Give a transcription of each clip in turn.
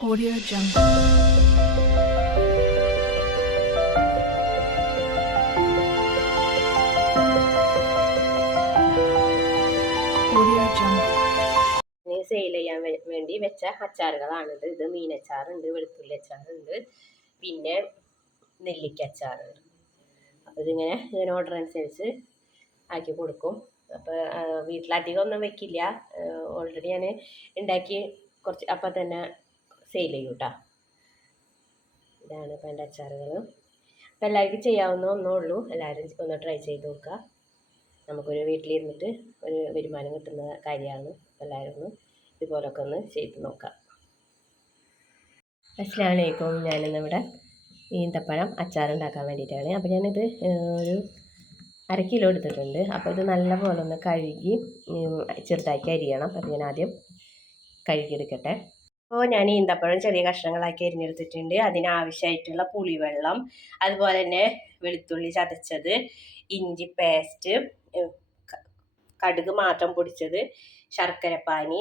Audio Jungle. Sale ചെയ്യാൻ വേണ്ടി വെച്ച അച്ചാറുകളാണിത്. ഇത് മീനച്ചാറുണ്ട് വെളുത്തുള്ളി അച്ചാറുണ്ട് പിന്നെ നെല്ലിക്ക അച്ചാറുണ്ട് അപ്പോൾ ഇതിങ്ങനെ ഇതിന് ഓർഡർ അനുസരിച്ച് ആക്കി കൊടുക്കും. അപ്പോൾ വീട്ടിലധികം ഒന്നും വെക്കില്ല. ഓൾറെഡി ഞാൻ ഉണ്ടാക്കി കുറച്ച് അപ്പം തന്നെ സെയിൽ ചെയ്യും കേട്ടോ ഇതാണ് ഇപ്പം എന്റെ അച്ചാറുകൾ. അപ്പം എല്ലാവർക്കും ചെയ്യാവുന്ന ഒന്നേ ഉള്ളൂ. എല്ലാവരും ഒന്ന് ട്രൈ ചെയ്ത് നോക്കുക. നമുക്കൊരു വീട്ടിലിരുന്നിട്ട് ഒരു വരുമാനം കിട്ടുന്ന കാര്യമാണ്. എല്ലാവരും ഒന്ന് ഇതുപോലൊക്കെ ഒന്ന് ചെയ്ത് നോക്കാം ഞാനിന്ന് ഇവിടെ ഈന്തപ്പഴം അച്ചാറുണ്ടാക്കാൻ വേണ്ടിയിട്ടാണ്. അപ്പോൾ ഞാനിത് ഒരു അര കിലോ എടുത്തിട്ടുണ്ട്. അപ്പോൾ ഇത് നല്ലപോലെ ഒന്ന് കഴുകി ചെറുതാക്കി അരിയണം. അപ്പോൾ ഞാൻ ആദ്യം കഴുകിയെടുക്കട്ടെ. അപ്പോൾ ഞാൻ ഈന്തപ്പഴം ചെറിയ കഷ്ണങ്ങളാക്കി അരിഞ്ഞെടുത്തിട്ടുണ്ട്. അതിനാവശ്യമായിട്ടുള്ള പുളിവെള്ളം അതുപോലെ തന്നെ വെളുത്തുള്ളി ചതച്ചത് ഇഞ്ചി പേസ്റ്റ് കടുക് മാത്രം പൊടിച്ചത് ശർക്കരപ്പാനി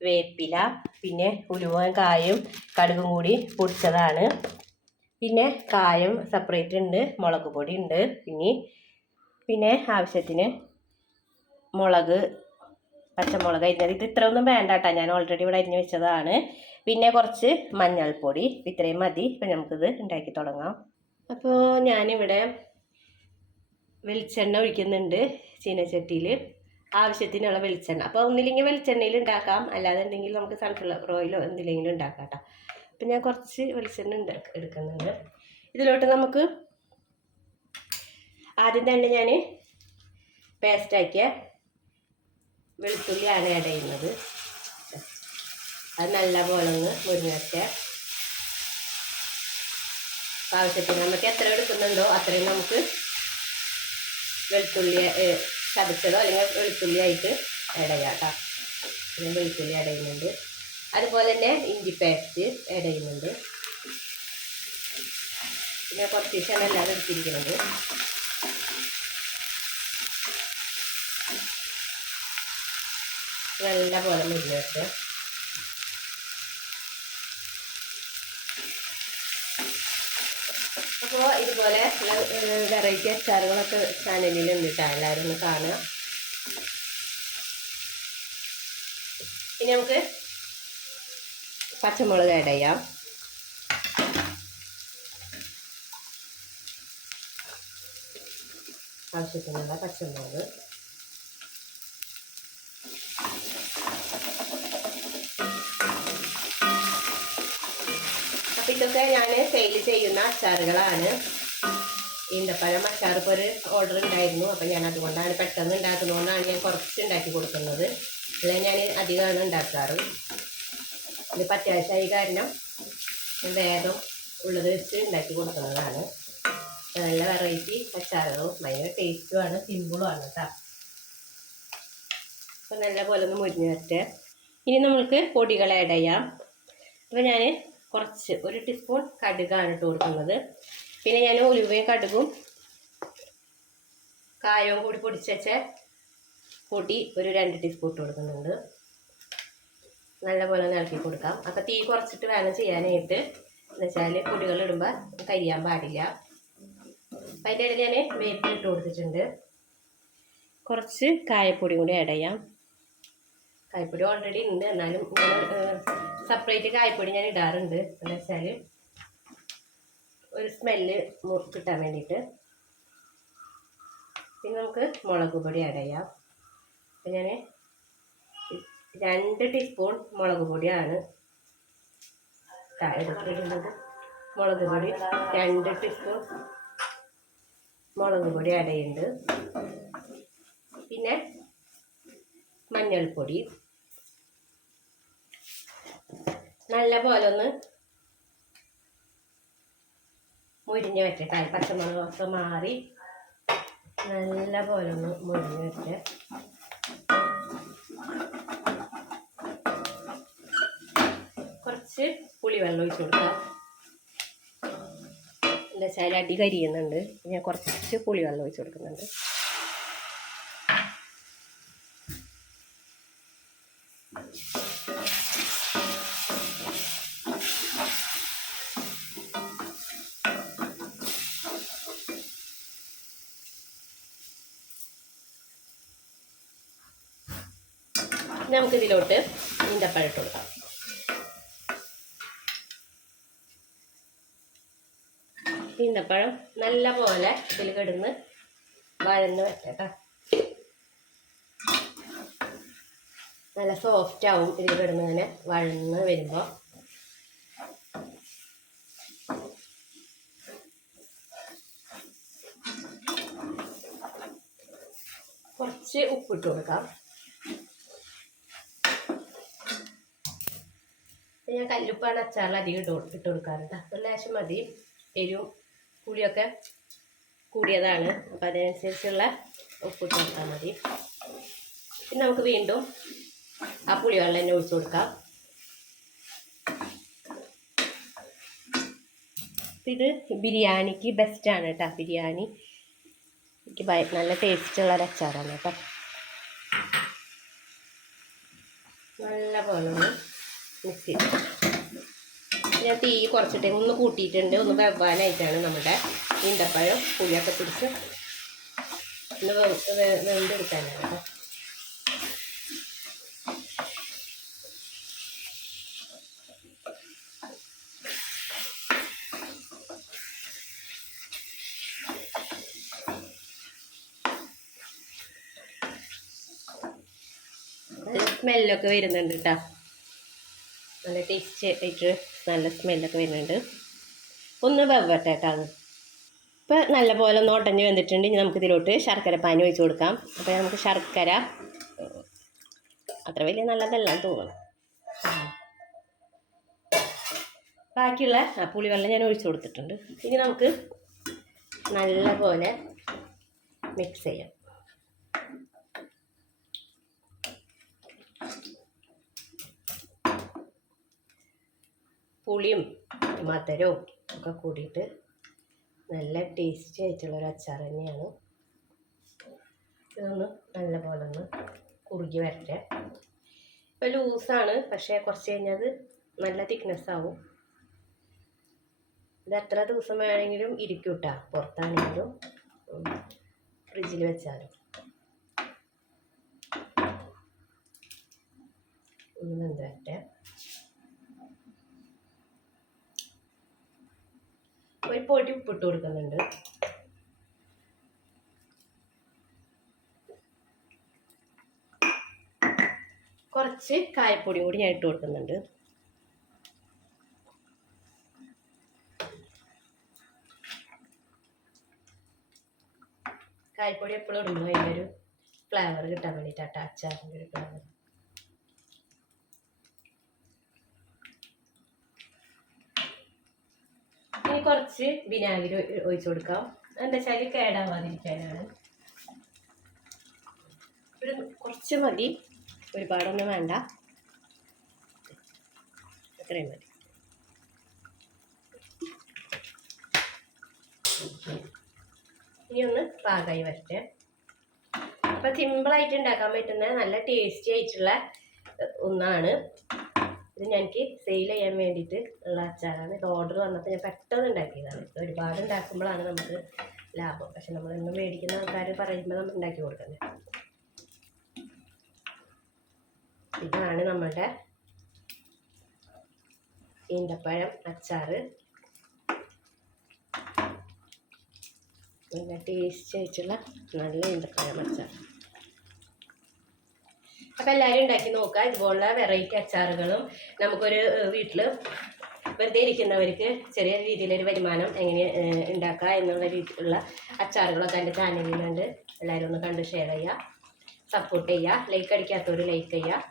വേപ്പില പിന്നെ ഉലുവയും കായും കടുകും കൂടി പൊടിച്ചതാണ്. പിന്നെ കായം സെപ്പറേറ്റ് ഉണ്ട് മുളക് പൊടി ഉണ്ട്. പിന്നെ പിന്നെ ആവശ്യത്തിന് മുളക് പച്ചമുളക് അരിഞ്ഞത്. ഇത് ഇത്ര ഒന്നും വേണ്ട കേട്ടോ ഞാൻ ഓൾറെഡി ഇവിടെ അരിഞ്ഞു വെച്ചതാണ്. പിന്നെ കുറച്ച് മഞ്ഞൾപ്പൊടി. ഇത്രയും മതി. ഇപ്പം നമുക്കിത് ഉണ്ടാക്കി തുടങ്ങാം. അപ്പോൾ ഞാനിവിടെ വെളിച്ചെണ്ണ ഒഴിക്കുന്നുണ്ട് ചീനച്ചട്ടിയിൽ ആവശ്യത്തിനുള്ള വെളിച്ചെണ്ണ. അപ്പോൾ ഒന്നില്ലെങ്കിൽ വെളിച്ചെണ്ണയിൽ ഉണ്ടാക്കാം. അല്ലാതെ ഉണ്ടെങ്കിൽ നമുക്ക് സൺഫ്ലവർ ഓയിലോ എന്തിലെങ്കിലും ഉണ്ടാക്കാം കേട്ടോ അപ്പം ഞാൻ കുറച്ച് വെളിച്ചെണ്ണ ഉണ്ട് എടുക്കുന്നുണ്ട്. ഇതിലോട്ട് നമുക്ക് ആദ്യം തന്നെ ഞാൻ പേസ്റ്റാക്കിയ വെളുത്തുള്ളിയാണ് ആഡ് ചെയ്യുന്നത്. അത് നല്ല പോലെ ഒന്ന് മുരിഞ്ഞൊക്കെ. ആവശ്യത്തിന് നമുക്ക് എത്ര എടുക്കുന്നുണ്ടോ അത്രയും നമുക്ക് വെളുത്തുള്ളി ചതച്ചതോ അല്ലെങ്കിൽ വെളുത്തുള്ളി ആയിട്ട് ആഡ് ചെയ്യാം കേട്ടോ. വെളുത്തുള്ളി ആഡ് ചെയ്യുന്നുണ്ട്. അതുപോലെ തന്നെ ഇഞ്ചി പേസ്റ്റ് ആഡ് ചെയ്യുന്നുണ്ട്. പിന്നെ കുറച്ച് ദിവസം അല്ലാതെ എടുത്തിരിക്കുന്നത് നല്ല പോലെ മുരിഞ്ഞിട്ട് അപ്പോൾ ഇതുപോലെ വെറൈറ്റി അച്ചാറുകളൊക്കെ ചാനലിൽ കേട്ടോ എല്ലാവരും ഒന്ന് കാണുക. ഇനി നമുക്ക് പച്ചമുളക് ആഡ് ചെയ്യാം. ആവശ്യത്തിനുള്ള പച്ചമുളക്. ഞാൻ സെയിൽ ചെയ്യുന്ന അച്ചാറുകളാണ്. ഈന്തപ്പഴം അച്ചാർക്ക് ഒരു ഓർഡർ ഉണ്ടായിരുന്നു. അപ്പം ഞാൻ അതുകൊണ്ടാണ് പെട്ടെന്ന് ഉണ്ടാക്കുന്നതുകൊണ്ടാണ് ഞാൻ കുറച്ച് ഉണ്ടാക്കി കൊടുക്കുന്നത്. അല്ലെങ്കിൽ ഞാൻ അധികമാണ് ഉണ്ടാക്കാറ്. ഇതിപ്പോൾ അത്യാവശ്യമായി കാരണം വേഗം ഉള്ളത് വെച്ച് ഉണ്ടാക്കി കൊടുക്കുന്നതാണ്. നല്ല വെറൈറ്റി അച്ചാറുകളും ഭയങ്കര ടേസ്റ്റുമാണ് സിമ്പിളുമാണ് കേട്ടോ അപ്പം നല്ല പോലെ ഒന്ന് മുരിഞ്ഞ് വരട്ടെ. ഇനി നമ്മൾക്ക് പൊടികൾ ആഡ് ചെയ്യാം. അപ്പോൾ ഞാൻ കുറച്ച് ഒരു ടീസ്പൂൺ കടുകാണ് ഇട്ട് കൊടുക്കുന്നത്. പിന്നെ ഞാൻ ഉലുവയും കടുകും കായവും കൂടി പൊടിച്ച് വെച്ച കൂട്ടി ഒരു രണ്ട് ടീസ്പൂൺ ഇട്ട് കൊടുക്കുന്നുണ്ട്. നല്ലപോലെ ഇളക്കി കൊടുക്കാം. അപ്പം തീ കുറച്ചിട്ട് വേണം ചെയ്യാനായിട്ട്. എന്ന് വെച്ചാൽ പൊടികൾ ഇടുമ്പോൾ കരിയാൻ പാടില്ല. അപ്പം അതിന്റെ ഇടയിൽ ഞാൻ വേപ്പിൽ ഇട്ട് കൊടുത്തിട്ടുണ്ട്. കുറച്ച് കായപ്പൊടി കൂടി ആഡ് ചെയ്യാം. കായപ്പൊടി ഓൾറെഡി ഉണ്ട്. എന്നാലും സെപ്പറേറ്റ് കായപ്പൊടി ഞാൻ ഇടാറുണ്ട്. എന്താ വെച്ചാൽ ഒരു സ്മെല്ല് കിട്ടാൻ വേണ്ടിയിട്ട്. പിന്നെ നമുക്ക് മുളക് പൊടി ആഡ് ചെയ്യാം. അപ്പം ഞാൻ രണ്ട് ടീസ്പൂൺ മുളക് പൊടിയാണ് എടുത്തിട്ടുള്ളത്. മുളക് പൊടി രണ്ട് ടീസ്പൂൺ മുളക് പൊടി ആഡ് ചെയ്യുന്നുണ്ട്. പിന്നെ മഞ്ഞൾപ്പൊടി. നല്ല പോലെ ഒന്ന് മുരിഞ്ഞ് വെച്ചിട്ട് പച്ചമുളകൊക്കെ മാറി നല്ല പോലെ ഒന്ന് മുരിഞ്ഞ് വെച്ച് കുറച്ച് പുളിവെള്ളം ഒഴിച്ച് കൊടുക്കാം. എന്താ വെച്ചാൽ അടി കരിയുന്നുണ്ട്. ഞാൻ കുറച്ച് പുളിവെള്ളം ഒഴിച്ച് കൊടുക്കുന്നുണ്ട്. നമുക്കിതിലോട്ട് ഈന്തപ്പഴം ഇട്ട് കൊടുക്കാം. ഈന്തപ്പഴം നല്ല പോലെ ഇതിൽ കിടന്ന് വഴന്ന് വെച്ചേട്ടാ നല്ല സോഫ്റ്റ് ആവും ഇതിൽ കിടന്ന് ഇങ്ങനെ വഴന്ന് വരുമ്പോൾ കുറച്ച് ഉപ്പിട്ട് കൊടുക്കാം. ഞാൻ കല്ലുപ്പാണ് അച്ചാറിൽ അധികം ഇട്ട് ഇട്ട് കൊടുക്കാറുണ്ട്. അപ്പം ലേശം മതി. എരിവും പുളിയൊക്കെ കൂടിയതാണ്. അപ്പം അതിനനുസരിച്ചുള്ള ഉപ്പിട്ട് കൊടുത്താൽ മതി. പിന്നെ നമുക്ക് വീണ്ടും ആ പുളിവെള്ളം തന്നെ ഒഴിച്ചു കൊടുക്കാം. ഇത് ബിരിയാണിക്ക് ബെസ്റ്റാണ് കേട്ടോ. ബിരിയാണി എനിക്ക് നല്ല ടേസ്റ്റുള്ള ഒരു അച്ചാറാണ് കേട്ടോ. നല്ല പോലെ മിക്സ് ഞാൻ തീ കുറച്ചിട്ട് ഒന്ന് കൂട്ടിയിട്ടുണ്ട്. ഒന്ന് വെവ്വാനായിട്ടാണ് നമ്മുടെ ഈന്തപ്പഴം പുളിയൊക്കെ പിടിച്ച് ഒന്ന് വെന്തെടുക്കാനാണ് കേട്ടോ. സ്മെല്ലൊക്കെ വരുന്നുണ്ട് കേട്ടോ. നല്ല ടേസ്റ്റ് ആയിട്ട് നല്ല സ്മെല്ലൊക്കെ വരുന്നുണ്ട്. ഒന്ന് വെവട്ടെ കേട്ടോ അത് ഇപ്പം നല്ല പോലെ ഒന്ന് ഒട്ടഞ്ഞ് വന്നിട്ടുണ്ട്. ഇനി നമുക്ക് ഇതിലോട്ട് ശർക്കര പാനി ഒഴിച്ച് കൊടുക്കാം. അപ്പോൾ നമുക്ക് ശർക്കര അത്ര വലിയ നല്ലതല്ല തോന്നണം ബാക്കിയുള്ള പുളിവെള്ളം ഞാൻ ഒഴിച്ച് കൊടുത്തിട്ടുണ്ട്. ഇനി നമുക്ക് നല്ല പോലെ മിക്സ് ചെയ്യാം. പുളിയും മധുരവും ഒക്കെ കൂടിയിട്ട് നല്ല ടേസ്റ്റി ആയിട്ടുള്ള ഒരു അച്ചാർ തന്നെയാണ്. ഇതൊന്ന് നല്ല പോലെ ഒന്ന് കുറുകി വരട്ടെ. ഇപ്പോൾ ലൂസാണ് പക്ഷേ കുറച്ച് കഴിഞ്ഞത് നല്ല തിക്നെസ് ആവും. ഇത് എത്ര ദിവസം വേണമെങ്കിലും ഇരിക്കും കേട്ടോ പുറത്താണെങ്കിലും ഫ്രിഡ്ജിൽ വെച്ചാലും. ഒന്ന് വെന്ത്. ഒരു പൊടി ഉപ്പിട്ട് കൊടുക്കുന്നുണ്ട്. കുറച്ച് കായപ്പൊടി കൂടി ഞാൻ ഇട്ട് കൊടുക്കുന്നുണ്ട്. കായപ്പൊടി എപ്പോഴും ഇടുമ്പോൾ അതിന്റെ ഒരു ഫ്ലേവർ കിട്ടാൻ വേണ്ടിയിട്ടാട്ടോ അച്ചാറിന്റെ ഒരു ഫ്ലേവർ ഇനി കുറച്ച് വിനാഗിരി ഒഴിച്ചു കൊടുക്കാം. എന്താ വെച്ചാൽ കേടാവാതിരിക്കാനാണ്. ഒരു കുറച്ച് മതി. ഒരുപാടൊന്നും വേണ്ട. അത്രയും മതി. ഇനി ഒന്ന് പാകമായി വരട്ടെ. അപ്പം സിമ്പിളായിട്ട് ഉണ്ടാക്കാൻ പറ്റുന്ന നല്ല ടേസ്റ്റി ആയിട്ടുള്ള ഒന്നാണ്. ഇത് ഞങ്ങൾക്ക് സെയിൽ ചെയ്യാൻ വേണ്ടിയിട്ട് ഉള്ള അച്ചാറാണ്. ഇത് ഓർഡർ വന്നപ്പോൾ ഞാൻ പെട്ടെന്ന് ഉണ്ടാക്കിയതാണ്. ഇത് ഒരുപാട് ഉണ്ടാക്കുമ്പോഴാണ് നമുക്ക് ലാഭം. പക്ഷെ നമ്മൾ ഇന്ന് മേടിക്കുന്ന ആൾക്കാർ പറയുമ്പോൾ നമ്മൾ ഉണ്ടാക്കി കൊടുക്കുന്നത്. ഇതാണ് നമ്മളുടെ ഈന്തപ്പഴം അച്ചാറ്. നല്ല ടേസ്റ്റ് ആയിട്ടുള്ള നല്ല ഈന്തപ്പഴം അച്ചാർ അപ്പം എല്ലാവരും ഉണ്ടാക്കി നോക്കുക ഇതുപോലുള്ള വെറൈറ്റി അച്ചാറുകളും നമുക്കൊരു വീട്ടിൽ വെറുതെ ഇരിക്കുന്നവർക്ക് ചെറിയ രീതിയിലൊരു വരുമാനം എങ്ങനെ ഉണ്ടാക്കുക എന്നുള്ള രീതിയിലുള്ള അച്ചാറുകളൊക്കെ എന്റെ ചാനലിലുണ്ട് എല്ലാവരും ഒന്ന് കണ്ട് ഷെയർ ചെയ്യുക സപ്പോർട്ട് ചെയ്യുക ലൈക്ക് അടിക്കാത്തവർ ലൈക്ക് ചെയ്യുക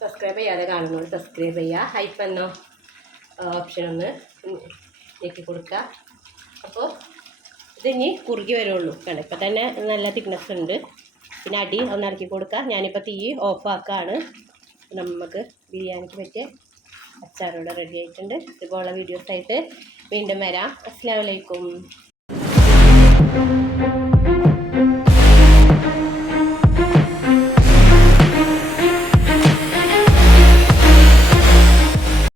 സബ്സ്ക്രൈബ് ചെയ്യാതെ കാണുന്നവർ സബ്സ്ക്രൈബ് ചെയ്യുക ഹൈപ്പ് എന്ന ഓപ്ഷൻ ഒന്ന് ഞെക്കി കൊടുക്കുക അപ്പോൾ ഇതിനി കുറുകി വരുള്ളൂ. കണ്ട? ഇപ്പം തന്നെ നല്ല തിക്നെസ് ഉണ്ട്. പിന്നെ അടി ഒന്ന് ഇറക്കി കൊടുക്കുക ഞാനിപ്പോൾ തീ ഓഫാക്കാണ് നമുക്ക് ബിരിയാണിക്ക് പറ്റിയ അച്ചാറോടെ റെഡി ആയിട്ടുണ്ട്. ഇതുപോലുള്ള വീഡിയോസായിട്ട് വീണ്ടും വരാം. അസ്സാം വലൈക്കും